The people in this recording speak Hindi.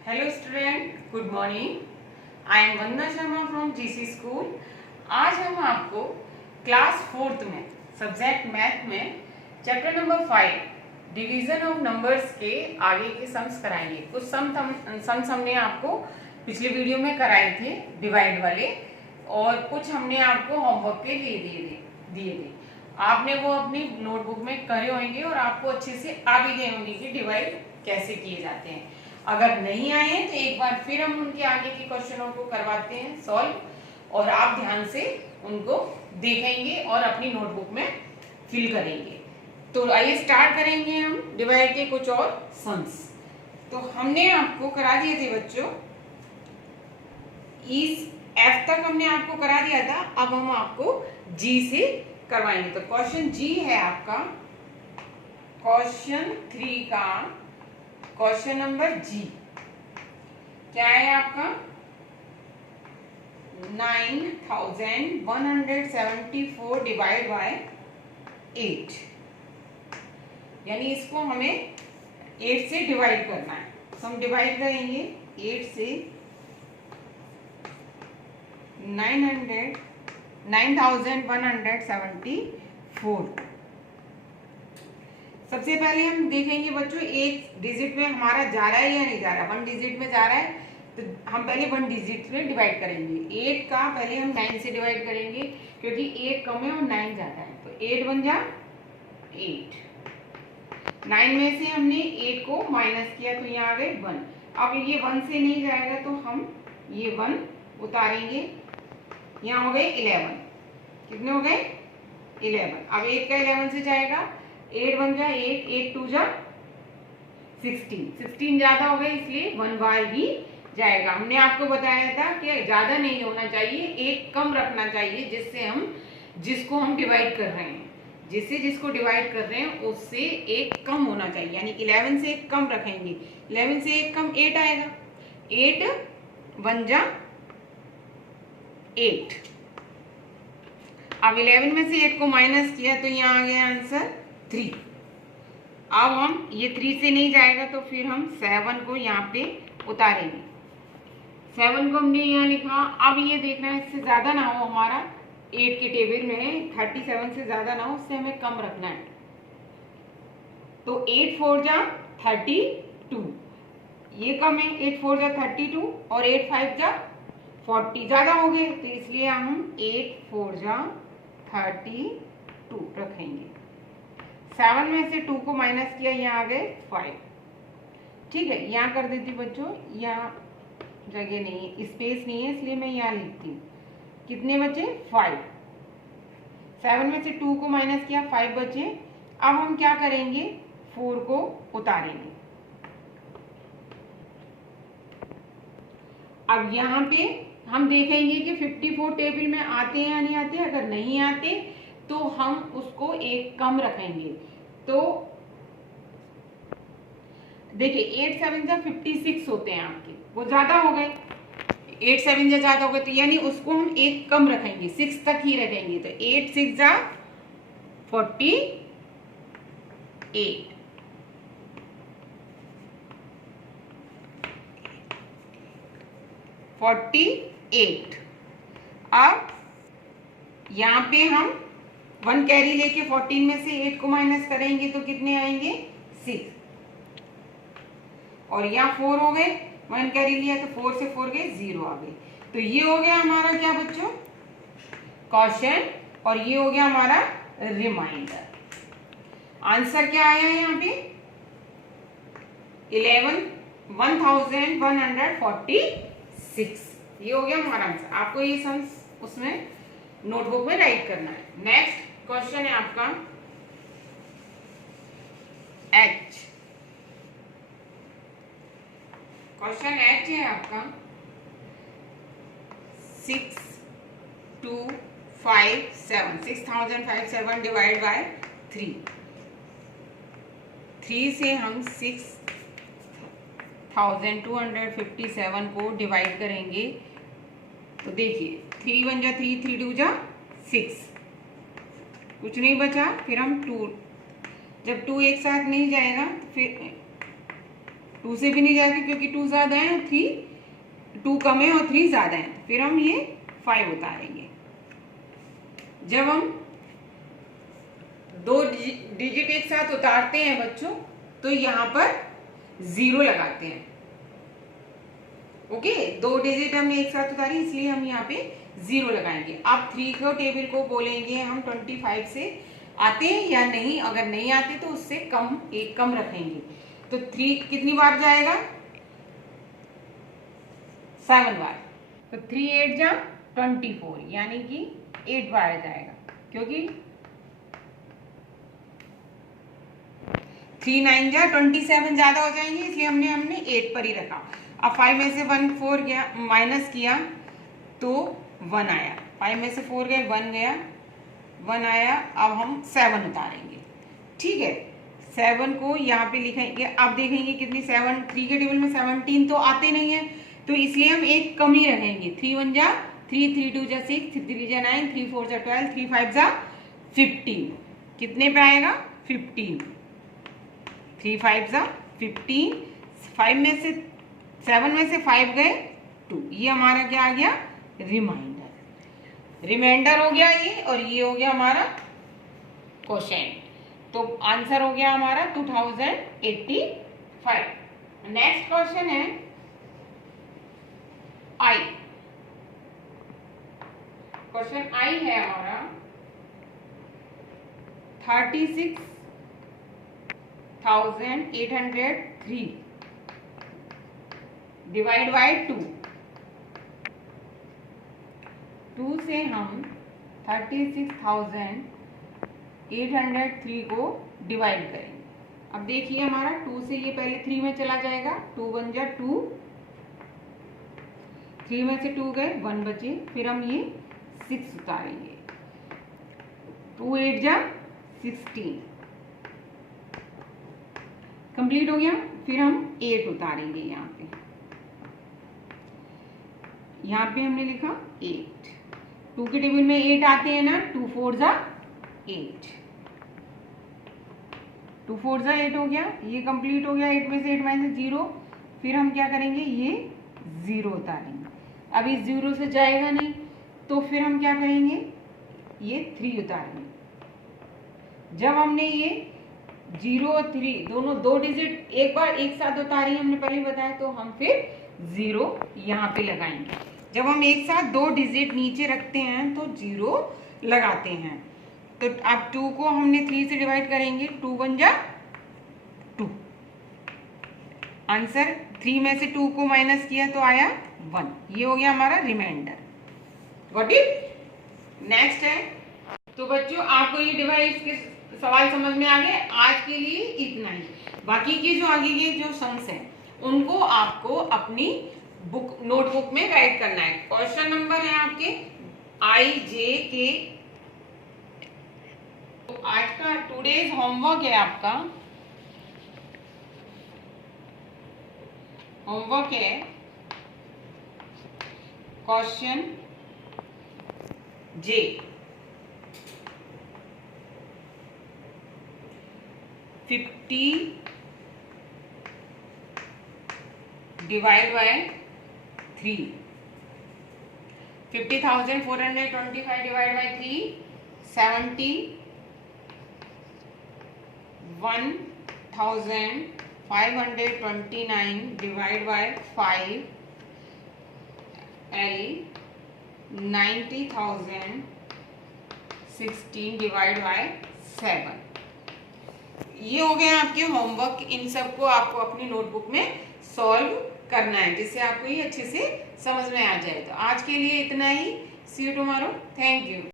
Hello student, good morning. I am Vandana Sharma from GC school. आज हम आपको क्लास 4th में सब्जेक्ट मैथ में chapter number 5 division of numbers के आगे के सम्स कराएंगे। कुछ सम्स हमने आपको पिछले वीडियो में कराए थे डिवाइड वाले, और कुछ हमने आपको होमवर्क के लिए दिए थे। आपने वो अपनी नोटबुक में करे होंगे और आपको अच्छे से आ भी गए होंगे कि डिवाइड कैसे किए जाते हैं। अगर नहीं आए हैं तो एक बार फिर हम उनके आगे के क्वेश्चनों को करवाते हैं सॉल्व, और आप ध्यान से उनको देखेंगे और अपनी नोटबुक में फिल करेंगे। तो आइए स्टार्ट करेंगे हम डिवाइड के कुछ और सम्स। तो हमने आपको करा दिए थे बच्चों, इस एफ तक हमने आपको करा दिया था। अब हम आपको जी से करवाएंगे। तो क्वेश्चन जी है आपका, क्वेश्चन 3 का क्वेश्चन नंबर जी क्या है आपका? 9174 डिवाइड बाय 8, यानी इसको हमें 8 से डिवाइड करना है। तो हम डिवाइड करेंगे 8 से 9174। सबसे पहले हम देखेंगे बच्चों, एक डिजिट में हमारा जा रहा है या नहीं जा रहा। 1 डिजिट में जा रहा है तो हम पहले 1 डिजिट में डिवाइड करेंगे। 8 का पहले हम 9 से डिवाइड करेंगे, क्योंकि 8 कम है और 9 ज्यादा है। तो 8 बन जा 8। 9 में से हमने 8 को माइनस किया तो यहाँ आ गए 1। अब ये 1 से नहीं जाएगा तो हम ये 1 उतारेंगे, यहाँ हो गए 11। कितने हो गए? 11। अब 8 का 11 से जाएगा, 8 बन जा 8, 8 2 जा 16 ज्यादा हो गए, इसलिए 1 बार ही जाएगा। हमने आपको बताया था कि ज्यादा नहीं होना चाहिए, एक कम रखना चाहिए, जिसको हम डिवाइड कर रहे हैं, जिसको डिवाइड कर रहे हैं उससे एक कम होना चाहिए, यानी 11 से एक कम रखेंगे। 11 से एक कम 8 आएगा, 8 बन जा 8। अब 11 में से 8 को माइनस किया तो यहाँ आ गया आंसर 3। अब हम ये 3 से नहीं जाएगा तो फिर हम 7 को यहाँ पे उतारेंगे। 7 को हमने यहाँ लिखा। अब ये देखना है इससे ज्यादा ना हो, हमारा 8 के टेबल में 37 से ज्यादा ना हो, उससे हमें कम रखना है। तो 8 4 जा 32, ये कम है। 8 4 जा 32 और 8 5 जा 40, ज्यादा हो गए, तो इसलिए हम 8 4 जा 32 रखेंगे। 7 में से 2 को माइनस किया, यहाँ आ गए 5। ठीक है, यहाँ कर देती बच्चों, यहाँ जगह नहीं है, स्पेस नहीं है, इसलिए मैं यहाँ लिखती हूँ। कितने बचे? 5। 7 में से 2 को माइनस किया, 5 बचे। अब हम क्या करेंगे? 4 को उतारेंगे। अब यहाँ पे हम देखेंगे कि 54 टेबल में आते हैं या नहीं आते। अगर नहीं आते तो हम उसको एक कम रखेंगे। तो देखिए 8 7 जा 56 होते हैं आपके, वो ज्यादा हो गए। 8 7 जा ज्यादा हो गए, तो यानी उसको हम एक कम रखेंगे, 6 तक ही रखेंगे। तो 8 6 जा 48, 48। अब यहाँ पे हम 1 कैरी लेके 14 में से 8 को माइनस करेंगे तो कितने आएंगे? 6। और यहाँ 4 हो गए, 1 कैरी लिया तो 4 से 4 गए, 0 आ गए। तो ये हो गया हमारा क्या बच्चों? क्वेश्चन, और ये हो गया हमारा रिमाइंडर। आंसर क्या आया है यहाँ पे? 1146। ये हो गया हमारा आंसर। आपको ये सम्स उसमें नोटबुक में राइट करना है। नेक्स्ट क्वेश्चन है आपका एच। क्वेश्चन एच है आपका 6057 डिवाइड बाय 3। 3 से हम 6257 को डिवाइड करेंगे। तो देखिए 3 1 जा 3, 3 2 जा 6, कुछ नहीं बचा। फिर हम 2, जब 2 एक साथ नहीं जाएगा तो फिर 2 से भी नहीं जाएगा क्योंकि 2 ज़्यादा है, 2 कम है और 3 ज़्यादा है, फिर हम ये 5 उतारेंगे। जब हम 2 डिजिट एक साथ उतारते हैं बच्चों, तो यहाँ पर 0 लगाते हैं। ओके, 2 डिजिट हमने एक साथ उतारी, इसलिए हम यहाँ पे 0 लगाएंगे। अब 3 को टेबल को बोलेंगे हम 25 से आते हैं या नहीं, अगर नहीं आते तो उससे कम, एक कम रखेंगे। तो 3 कितनी बार जाएगा? 7 बार। तो 3 8 जा 24, यानी कि 8 बार जाएगा, क्योंकि 3 9 जा 27 ज्यादा हो जाएंगे, इसलिए हमने 8 पर ही रखा। अब 5 में से 1 4 गया, माइनस किया तो 1 आया। 5 में से 4 गए, 1 गया, 1 आया। अब हम 7 उतारेंगे, ठीक है। 7 को यहाँ पे लिखेंगे। अब देखेंगे कितनी 7, 3 के टेबल में 17 तो आते नहीं है, तो इसलिए हम एक कम ही रखेंगे। 3 1 जा 3, 3 2 जा 6, 3 3 जा 9, 3 4 जा 12, 3 5 जा 15। कितने पे आएगा? 15। 3 5 जा 15। 5 में से 7 में से 5 गए 2, ये हमारा क्या आ गया? रिमाइंडर हो गया ये, और ये हो गया हमारा क्वोशिएंट। तो आंसर हो गया हमारा 2085। नेक्स्ट क्वेश्चन है आई। क्वेश्चन आई है हमारा 36,803 डिवाइड बाय 2। 2 से हम 36,803 को डिवाइड करेंगे। अब देखिए हमारा 2 से ये पहले 3 में चला जाएगा, 2 1 जा 2, 3 में से 2 गए, 1 बचे, फिर हम ये 6 उतारेंगे। 2 8 जा 16, कंप्लीट हो गया। फिर हम 8 उतारेंगे यहाँ पे। यहाँ पे हमने लिखा 8। 2 के टेबल में 8 आते हैं ना, 2 4 जा 8, 2 4 जा 8 हो गया, ये कंप्लीट हो गया। 8 में से 8 माइनस 0, फिर हम क्या करेंगे? ये 0 उतारेंगे। अब इस 0 से जाएगा नहीं, तो फिर हम क्या करेंगे? ये 3 उतारेंगे। जब हमने ये 0 और 3 दोनों 2 डिजिट एक बार एक साथ उतारी, हमने पहले बताया, तो हम फिर 0 यहाँ पे लगाएंगे। जब हम एक साथ 2 डिजिट नीचे रखते हैं तो 0 लगाते हैं। तो अब 2 को हमने 3 से डिवाइड करेंगे, 2 1 जा 2। आंसर 3 में से 2 को माइनस किया तो आया 1। ये हो गया हमारा रिमाइंडर। Got it? नेक्स्ट है, तो बच्चों आपको ये डिवाइस के सवाल समझ में आ गए। आज के लिए इतना ही। बाकी के जो आगे के जो सम्स हैं उनको आपको अपनी बुक नोटबुक में राइट करना है। क्वेश्चन नंबर है आपके IJK। तो आज का टुडेज होमवर्क है आपका, होमवर्क है question J। 50 divide by 3, 50,425 divide by 3, 71,529 divide by 5, L 90,016 divide by 7। ये हो गया आपके होमवर्क। इन सबको आपको अपनी नोटबुक में सॉल्व करना है, जिससे आपको ये अच्छे से समझ में आ जाए। तो आज के लिए इतना ही। सी यू टुमारो। Thank you.